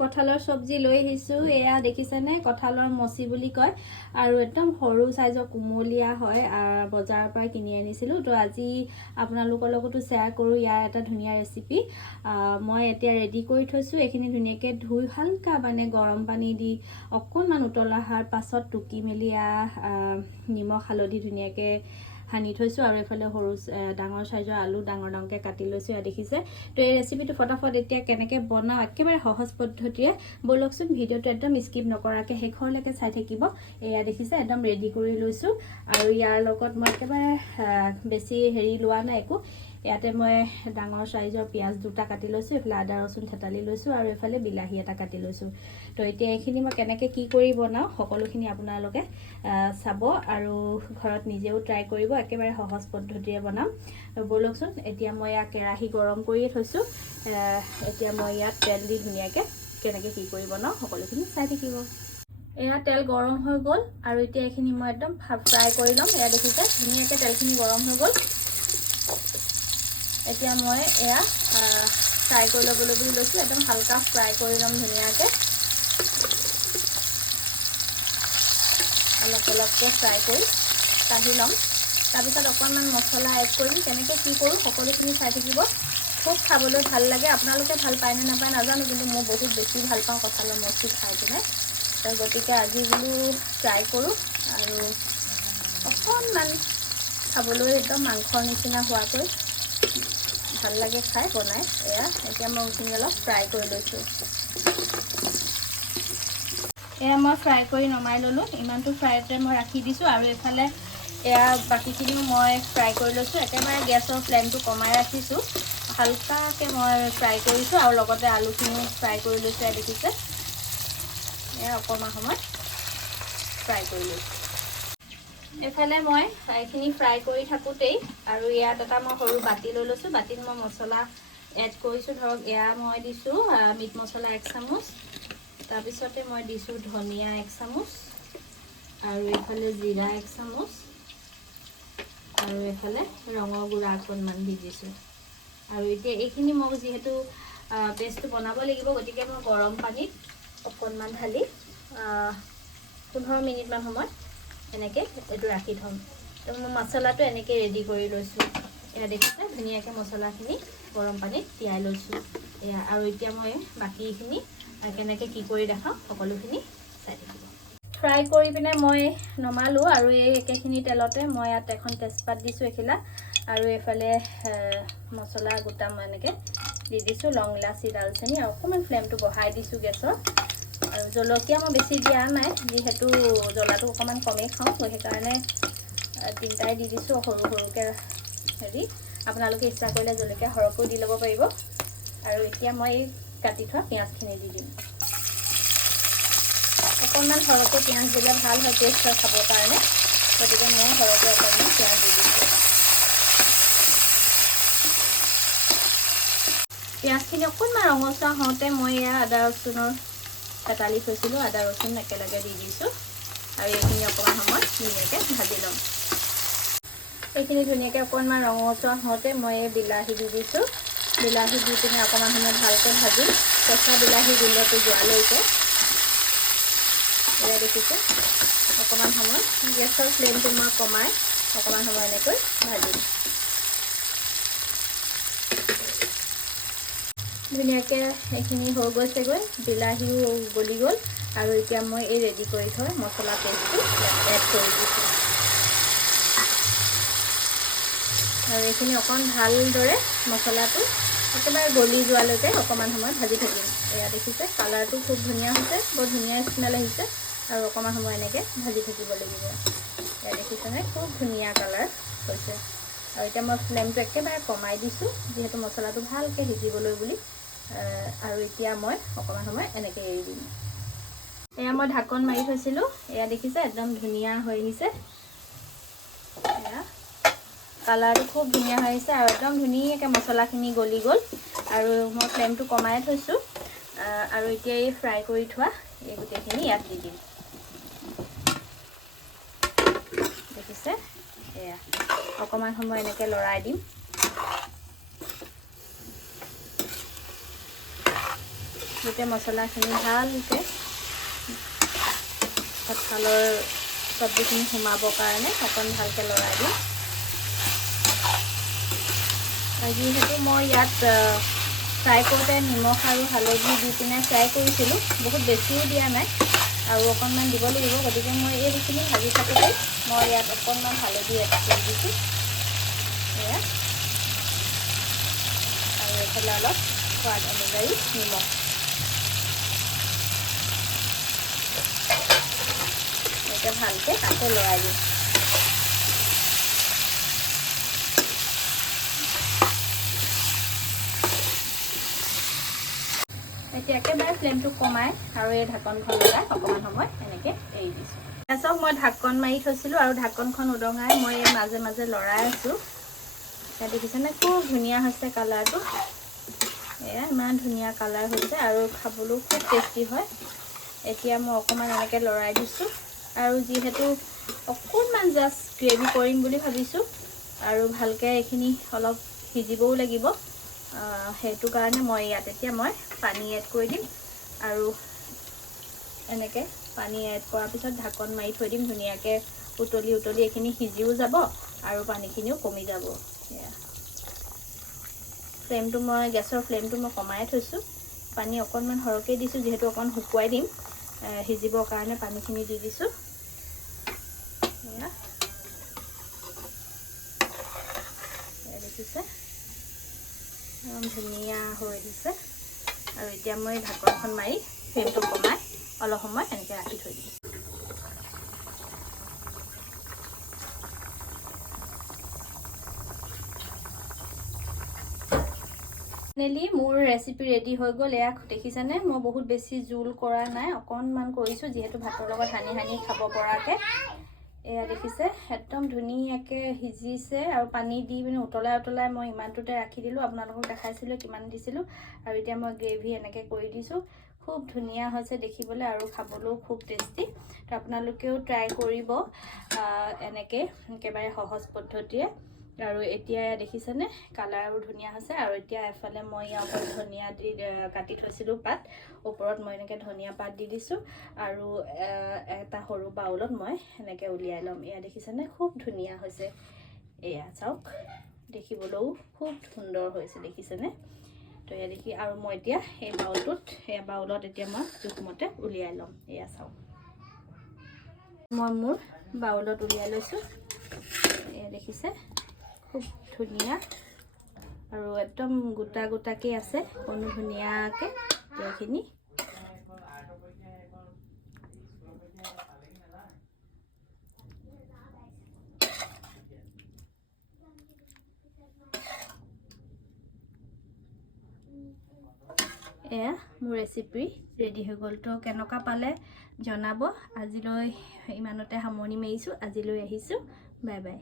কঁঠালৰ চব্জি লৈ আহিছোঁ। এয়া দেখিছেনে, কঁঠালৰ মচি বুলি কয় আৰু একদম সৰু চাইজৰ কুমলীয়া হয়। বজাৰৰ পৰা কিনি আনিছিলোঁ। তো আজি আপোনালোকৰ লগতো শ্বেয়াৰ কৰোঁ ইয়াৰ এটা ধুনীয়া ৰেচিপি। মই এতিয়া ৰেডি কৰি থৈছোঁ। এইখিনি ধুনীয়াকৈ ধুই হালকা মানে গৰম পানী দি অকণমান উতলা অহাৰ পাছত টুকি মেলি নিমখ হালধি ধুনীয়াকৈ সানি থৈছোঁ আৰু এইফালে সৰু ডাঙৰ চাইজৰ আলু ডাঙৰ ডাঙৰকৈ কাটি লৈছোঁ। এয়া দেখিছে। তো এই ৰেচিপিটো ফটাফট এতিয়া কেনেকৈ বনাওঁ একেবাৰে সহজ পদ্ধতিৰে ব'লকচোন, ভিডিঅ'টো একদম স্কিপ নকৰাকৈ শেষৰলৈকে চাই থাকিব। এয়া দেখিছে একদম ৰেডি কৰি লৈছোঁ আৰু ইয়াৰ লগত মই একেবাৰে বেছি লোৱা নাই একো। ইয়াতে মই ডাঙৰ চাইজৰ পিঁয়াজ দুটা কাটি লৈছোঁ, এইফালে আদা ৰচুন থেতালি লৈছোঁ আৰু এইফালে বিলাহী এটা কাটি লৈছোঁ। তো এতিয়া এইখিনি মই কেনেকৈ কি কৰি বনাওঁ সকলোখিনি আপোনালোকে চাব আৰু ঘৰত নিজেও ট্ৰাই কৰিব। একেবাৰে সহজ পদ্ধতিৰে বনাম। ব'লকচোন, এতিয়া মই ইয়াত কেৰাহী গৰম কৰিয়ে থৈছোঁ। এতিয়া মই ইয়াত তেল দি ধুনীয়াকৈ কেনেকৈ কি কৰি বনাওঁ সকলোখিনি চাই থাকিব। এয়া তেল গৰম হৈ গ'ল আৰু এতিয়া এইখিনি মই একদম ফ্ৰাই কৰি ল'ম। এয়া দেখিছে ধুনীয়াকৈ তেলখিনি গৰম হৈ গ'ল। এতিয়া মই এয়া ফ্ৰাই কৰি ল'বলৈ বুলি লৈছোঁ। একদম হালকা ফ্ৰাই কৰি ল'ম ধুনীয়াকৈ, অলপকৈ ফ্ৰাই কৰি কাঢ়ি ল'ম। তাৰপিছত অকণমান মছলা এড কৰিম। কেনেকৈ কি কৰোঁ সকলোখিনি চাই থাকিব। খুব খাবলৈ ভাল লাগে। আপোনালোকে ভাল পায় নে নাপায় নাজানো, কিন্তু মই বহুত বেছি ভাল পাওঁ কঁঠালৰ মচি খাই পিনে। তো গতিকে আজি বোলো ট্ৰাই কৰোঁ আৰু অকণমান খাবলৈ একদম মাংসৰ নিচিনা হোৱাকৈ ভাল লাগে খাই বনাই। এয়া এতিয়া মই এইখিনি অলপ ফ্ৰাই কৰি লৈছোঁ। এয়া মই ফ্ৰাই কৰি নমাই ল'লোঁ। ইমানটো ফ্ৰাইতে মই ৰাখি দিছোঁ আৰু এইফালে এয়া বাকীখিনিও মই ফ্ৰাই কৰি লৈছোঁ। একেবাৰে গেছৰ ফ্লেমটো কমাই ৰাখিছোঁ। হালকাকৈ মই ফ্ৰাই কৰিছোঁ আৰু লগতে আলুখিনিও ফ্ৰাই কৰি লৈছোঁ। এয়া দেখিছে, এয়া অকণমান সময় ফ্ৰাই কৰি লৈছোঁ। এইফালে মই এইখিনি ফ্ৰাই কৰি থাকোঁতেই আৰু ইয়াত এটা মই সৰু বাতি লৈ লৈছোঁ। বাতিত মই মছলা এড কৰিছোঁ। ধৰক এয়া মই দিছোঁ মিট মছলা 1 চামুচ, তাৰপিছতে মই দিছোঁ ধনিয়া 1 চামুচ আৰু এইফালে জিৰা 1 চামুচ আৰু এইফালে ৰঙৰ গুড়া অকণমান দি দিছোঁ। আৰু এতিয়া এইখিনি মই যিহেতু পেষ্টটো বনাব লাগিব, গতিকে মই গৰম পানীত অকণমান ঢালি 15 মিনিটমান সময় এনেকৈ এইটো ৰাখি থ'ম। তো মই মছলাটো এনেকৈ ৰেডি কৰি লৈছোঁ। এয়া দেখিছে ধুনীয়াকৈ মছলাখিনি গৰম পানীত তিয়াই লৈছোঁ। এয়া আৰু এতিয়া মই বাকীখিনি কেনেকৈ কি কৰি দেখাওঁ সকলোখিনি চাই থাকিব। ফ্ৰাই কৰি পিনে মই নমালোঁ আৰু এই একেখিনি তেলতে মই ইয়াত এখন তেজপাত দিছোঁ এখিলা আৰু এইফালে মছলা গোটা মই এনেকৈ দি দিছোঁ, লং ইলাচি ডালচেনি আৰু অকণমান ফ্লেমটো বঢ়াই দিছোঁ গেছৰ। আৰু জলকীয়া মই বেছি দিয়া নাই, যিহেতু জ্বলাটো অকণমান কমেই খাওঁ, সেইকাৰণে 3টাই দি দিছোঁ সৰু সৰুকৈ আপোনালোকে ইচ্ছা কৰিলে জলকীয়া সৰহকৈ দি ল'ব পাৰিব। আৰু এতিয়া মই এই কাটি থোৱা পিঁয়াজখিনি দি দিম। অকণমান সৰহকৈ পিঁয়াজ দিলে ভাল হয় টেষ্ট হয় খাবৰ কাৰণে, গতিকে মই সৰহকৈ অকণমান পিঁয়াজ দি দিছোঁ। পিঁয়াজখিনি অকণমান ৰঙচুৱা হওঁতে মই এয়া আদা ৰচুনৰ থেতালি থৈছিলোঁ, আদা ৰচুন একেলগে দি দিছোঁ আৰু এইখিনি অকণমান সময় ধুনীয়াকৈ ভাজি ল'ম। এইখিনি ধুনীয়াকৈ অকণমান ৰঙচুৱা হওঁতে মই এই বিলাহী দি দিছোঁ। বিলাহী দি পিনে অকণমান সময় ভালকৈ ভাজিম, কেঁচা বিলাহী গোন্ধটো যোৱালৈকে। এয়া দেখিছে অকণমান সময় গেছৰ ফ্লেমটো মই কমাই অকণমান সময় এনেকৈ ভাজিম। ধুনীয়াকৈ এইখিনি হৈ গৈছেগৈ, বিলাহীও গলি গ'ল আৰু এতিয়া মই এই ৰেডি কৰি থোৱা মছলা পেষ্টটো এড কৰি দিছোঁ আৰু এইখিনি অকণ ভালদৰে মছলাটো একেবাৰে গলি যোৱালৈকে অকণমান সময় ভাজি থাকিম। এয়া দেখিছে কালাৰটো খুব ধুনীয়া হৈছে, বৰ ধুনীয়া স্মেল আহিছে আৰু অকণমান সময় এনেকৈ ভাজি থাকিব লাগিব। এয়া দেখিছেনে খুব ধুনীয়া কালাৰ হৈছে। আৰু এতিয়া মই ফ্লেমটো একেবাৰে কমাই দিছোঁ, যিহেতু মছলাটো ভালকৈ সিজিবলৈ বুলি। আৰু এতিয়া মই অকণমান সময় এনেকৈ এৰি দিম। এয়া মই ঢাকন মাৰি থৈছিলোঁ। এয়া দেখিছে একদম ধুনীয়া হৈ আহিছে। এয়া কালাৰটো খুব ধুনীয়া হৈ আহিছে আৰু একদম ধুনীয়াকৈ মছলাখিনি গলি গ'ল আৰু মই ফ্লেমটো কমাই থৈছোঁ। আৰু এতিয়া এই ফ্ৰাই কৰি থোৱা এই গোটেইখিনি ইয়াত দি দিম। দেখিছে এয়া অকণমান সময় এনেকৈ লৰাই দিম। গোটেই মছলাখিনি ভালকৈ কঁঠালৰ চব্জিখিনি সোমাবৰ কাৰণে অকণ ভালকৈ লৰাই দিম। যিহেতু মই ইয়াত ফ্ৰাই কৰোঁতে নিমখ আৰু হালধি দি পিনে ফ্ৰাই কৰিছিলোঁ, বহুত বেছিও দিয়া নাই আৰু অকণমান দিব লাগিব। গতিকে মই এইখিনি ভাজি থাকোঁতে মই ইয়াত অকণমান হালধি এড কৰি দিছোঁ এয়া, আৰু এইফালে অলপ সোৱাদ অনুযায়ী নিমখ। এনেকৈ ভালকৈ আকৌ লৰাই দিম। এতিয়া একেবাৰে ফ্লেমটো কমাই আৰু এই ঢাকনখন লগাই অকণমান সময় এনেকৈ এৰি দিছোঁ। চাওক মই ঢাকন মাৰি থৈছিলোঁ আৰু ঢাকনখন উদঙাই মই এই মাজে মাজে লৰাই আছোঁ। এতিয়া দেখিছেনে খুব ধুনীয়া হৈছে কালাৰটো। এয়া ইমান ধুনীয়া কালাৰ হৈছে আৰু খাবলৈও খুব টেষ্টি হয়। এতিয়া মই অকণমান এনেকৈ লৰাই দিছোঁ আৰু যিহেতু অকণমান জাষ্ট গ্ৰেভি কৰিম বুলি ভাবিছোঁ আৰু ভালকৈ এইখিনি অলপ সিজিবও লাগিব, সেইটো কাৰণে মই ইয়াত এতিয়া মই পানী এড কৰি দিম আৰু এনেকৈ পানী এড কৰাৰ পিছত ঢাকন মাৰি থৈ দিম। ধুনীয়াকৈ উতলি উতলি এইখিনি সিজিও যাব আৰু পানীখিনিও কমি যাব। ফ্লেমটো মই গেছৰ ফ্লেমটো মই কমাই থৈছোঁ। পানী অকণমান সৰহকৈ দিছোঁ, যিহেতু অকণ শুকুৱাই দিম, সিজিবৰ কাৰণে পানীখিনি দি দিছোঁ। দেখিছে ধুনীয়া হৈ দিছে আৰু এতিয়া মই ঢাকনখন মাৰি ফ্লেমটো কমাই অলপ সময় এনেকৈ ৰাখি থৈ দিম। ফাইনেলি মোৰ ৰেচিপি ৰেডি হৈ গ'ল। এয়া দেখিছেনে, মই বহুত বেছি জোল কৰা নাই, অকণমান কৰিছোঁ, যিহেতু ভাতৰ লগত সানি সানি খাব পৰাকৈ। এয়া দেখিছে একদম ধুনীয়াকৈ সিজিছে আৰু পানী দি পিনে উতলাই উতলাই মই ইমানটোতে ৰাখি দিলোঁ। আপোনালোকক দেখাইছিলোঁ কিমান দিছিলোঁ আৰু এতিয়া মই গ্ৰেভি এনেকৈ কৰি দিছোঁ। খুব ধুনীয়া হৈছে দেখিবলৈ আৰু খাবলৈও খুব টেষ্টি। তো আপোনালোকেও ট্ৰাই কৰিব এনেকৈ, একেবাৰে সহজ পদ্ধতিৰে। আৰু এতিয়া দেখিছেনে কালাৰো ধুনীয়া হৈছে। আৰু এতিয়া এফালে মই ইয়াৰ ওপৰত ধনিয়া দি কাটি থৈছিলোঁ পাত, ওপৰত মই এনেকৈ ধনিয়া পাত দি দিছোঁ আৰু এটা সৰু বাউলত মই এনেকৈ উলিয়াই ল'ম। এয়া দেখিছেনে খুব ধুনীয়া হৈছে। এয়া চাওক দেখিবলৈও খুব সুন্দৰ হৈছে দেখিছেনে। তো এয়া দেখি আৰু মই এতিয়া এই বাউলত এতিয়া মই জোখমতে উলিয়াই ল'ম। এয়া চাওক মই মোৰ বাউলত উলিয়াই লৈছোঁ। এয়া দেখিছে খুব ধুনীয়া আৰু একদম গোটা গোটাকৈ আছে, কোনো ধুনীয়াকৈ এইখিনি। এয়া মোৰ ৰেচিপি ৰেডি হৈ গ'ল। তো কেনেকুৱা পালে জনাব। আজিলৈ ইমানতে সামৰণি মাৰিছোঁ। আজিলৈ আহিছোঁ, বাই বাই।